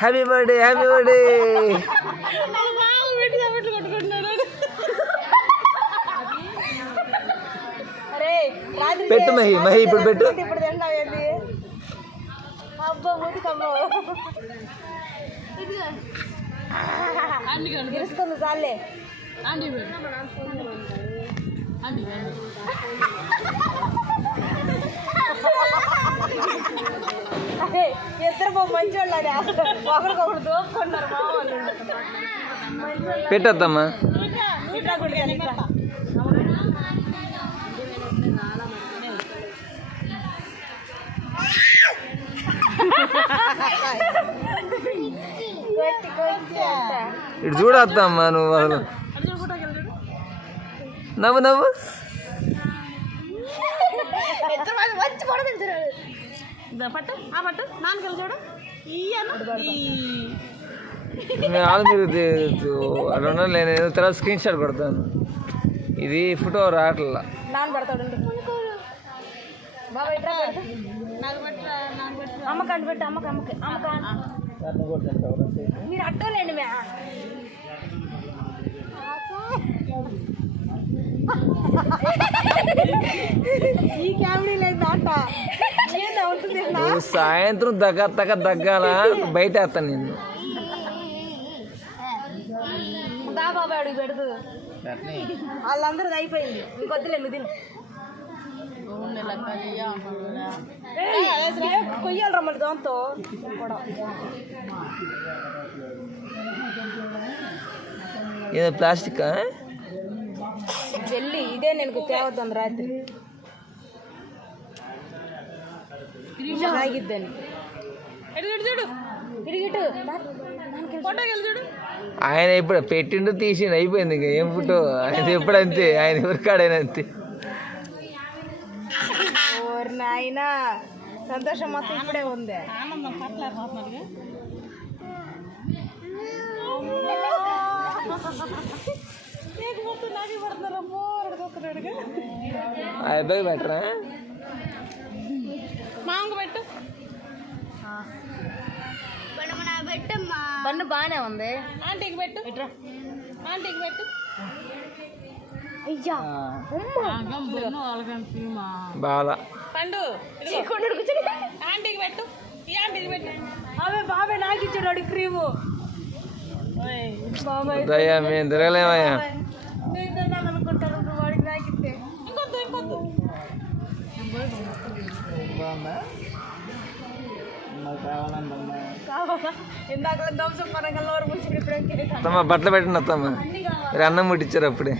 Happy birthday happy birthday. పెట్టు మహి మహి ఇప్పుడు పెట్టు. చాలే ఇద్దరు మంచి వాళ్ళు ఒకరికొకరు దోపుకున్నారు మా వాళ్ళు. పెట్టద్దమ్మా. ఇటు చూడద్దమ్మా నువ్వు అసలు. నవ్వు నవ్వు. అలా నేను తర్వాత స్క్రీన్ షాట్ కొడతాను. ఇది ఫోటో రావట్లా. అమ్మకండి పెట్టు అమ్మకి మీరు అట్టోలేండి మే. ఈ క్యామెరీ లేదు దాట సాయంత్రం దగ్గాల బయట వేస్తాను నిన్ను. బాబా అడుగు పెడదు వాళ్ళందరూ అయిపోయింది. ఇంకొద్దులే నువ్వు తిను. కొయ్యాలి రమ్మని దాంతో ఏదో ప్లాస్టిక్ వెళ్ళి ఇదే నేను తేవద్దాను రాత్రి ఆగిద్దని. ఆయన ఇప్పుడు పెట్టిండు తీసిండు అయిపోయింది. ఇంకా ఏం ఫోటో ఆయన ఎప్పుడు అంతే. ఆయన ఎవరికాడైనా అంతే. నాయన సంతోషం మొత్తం ఇప్పుడే ఉంది. ఆ అబ్బాయి బెటరా పెట్టు. బండి బాగానే ఉంది. ఆంటీకి పెట్టు ఆంటీకి పెట్టు. బాగా పండు ఆంటీకి పెట్టు. ఈ ఆంటీకి పెట్టు. అవే బాబాయ్ నాకు ఇచ్చాడు క్రీము. దయ్యా మేము తిరగలేమయ్యా. నేను తిన్నాను అనుకుంటారు వాడికి నాకు ఇస్తే. ఇంకొద్దు ఇందాక దంసం పరంగా అత్తమ్మ బట్టలు పెట్టండి అత్తమ్మ. మీరు అన్నం ముట్టించారు అప్పుడే.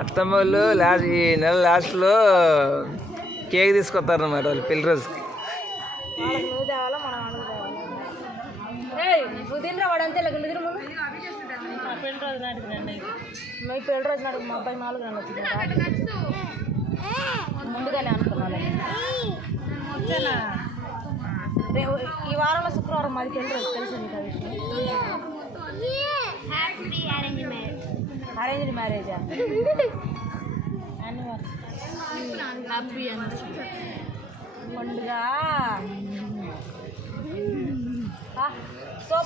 అత్తమ్మ వాళ్ళు ఈ నెల లాస్ట్లో కేక్ తీసుకొస్తారన్నమాట వాళ్ళు పెళ్లి రోజుకి. మీ పెళ్లి రోజు నాడు మా అబ్బాయి 4 నెలలు వచ్చింది. ముందుగానే అనుకున్నాను. ఈ వారంలో శుక్రవారం మాది పెళ్లి రోజు తెలిసింది కదా. అరేంజ్డ్ మ్యారేజా?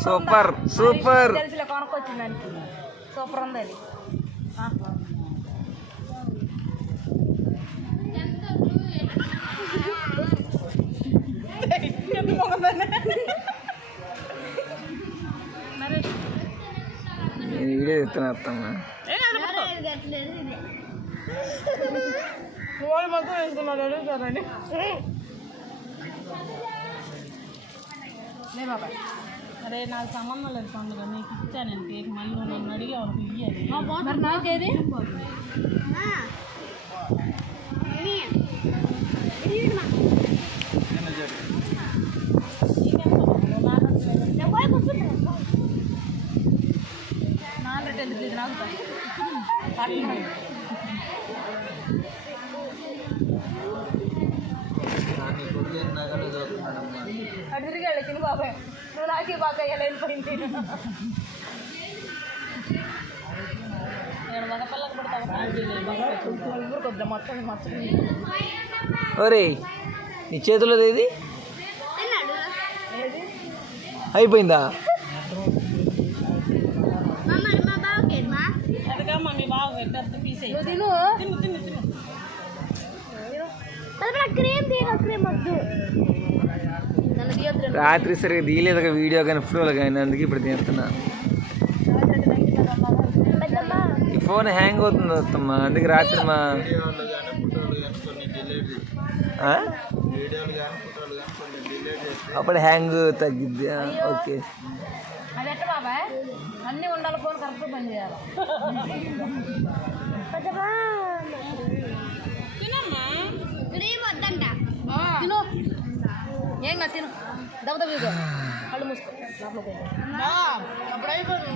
సూపర్ సూపర్ తెలిసిలే కొనుక్కొచ్చింది దానికి. సూపర్ ఉంది అది. వీడియో చెప్తున్నా అత్తమ్మా. వాళ్ళు మొత్తం వేసుకున్నారు అడుగుతారండి. లే బాబాయ్. అరే నాకు సంబంధం లేదు పండుగ. నీకు ఇచ్చాను నేను కేక్. మళ్ళీ నన్ను అడిగి వాళ్ళకి ఇయ్యాలి. మరి నాకేది అటు తిరిగి వెళ్ళి తిని బాబాయ్. నువ్వు నాకే బాగా వెళ్ళిపోయింది. ఇక్కడ మగ పిల్లకి పడితే మొత్తం ఒరే నీ చేతిలో ఏది అయిపోయిందా? అదిగమ్మా మీ బావ పెద్ద పీస్ తిను తిను తిను తిను రాత్రి సరిగ్గా తీయలేదు ఒక వీడియో కానీ ఫోటోలు కానీ అందుకే ఇప్పుడు తీస్తున్నా. ఈ ఫోన్ హ్యాంగ్ అవుతుంది వస్తమ్మా అందుకే రాత్రి మా అప్పుడు హ్యాంగ్ తగ్గిద్ది. ఓకే అది ఎట్ట బాబాయ్ అన్నీ ఉండాలి ఫోన్ కరెక్ట్గా పని చేయాలి. తినమ్మా తిను ఏం కాదు తిను దెబ్బ కళ్ళు మూసుకో అప్పుడు అయిపోయింది.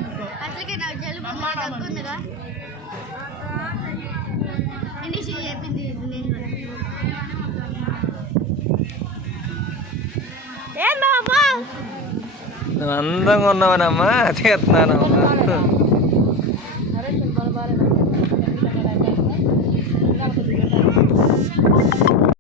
నువ్వు అందంగా ఉన్నావనమ్మా చేస్తున్నానమ్మా.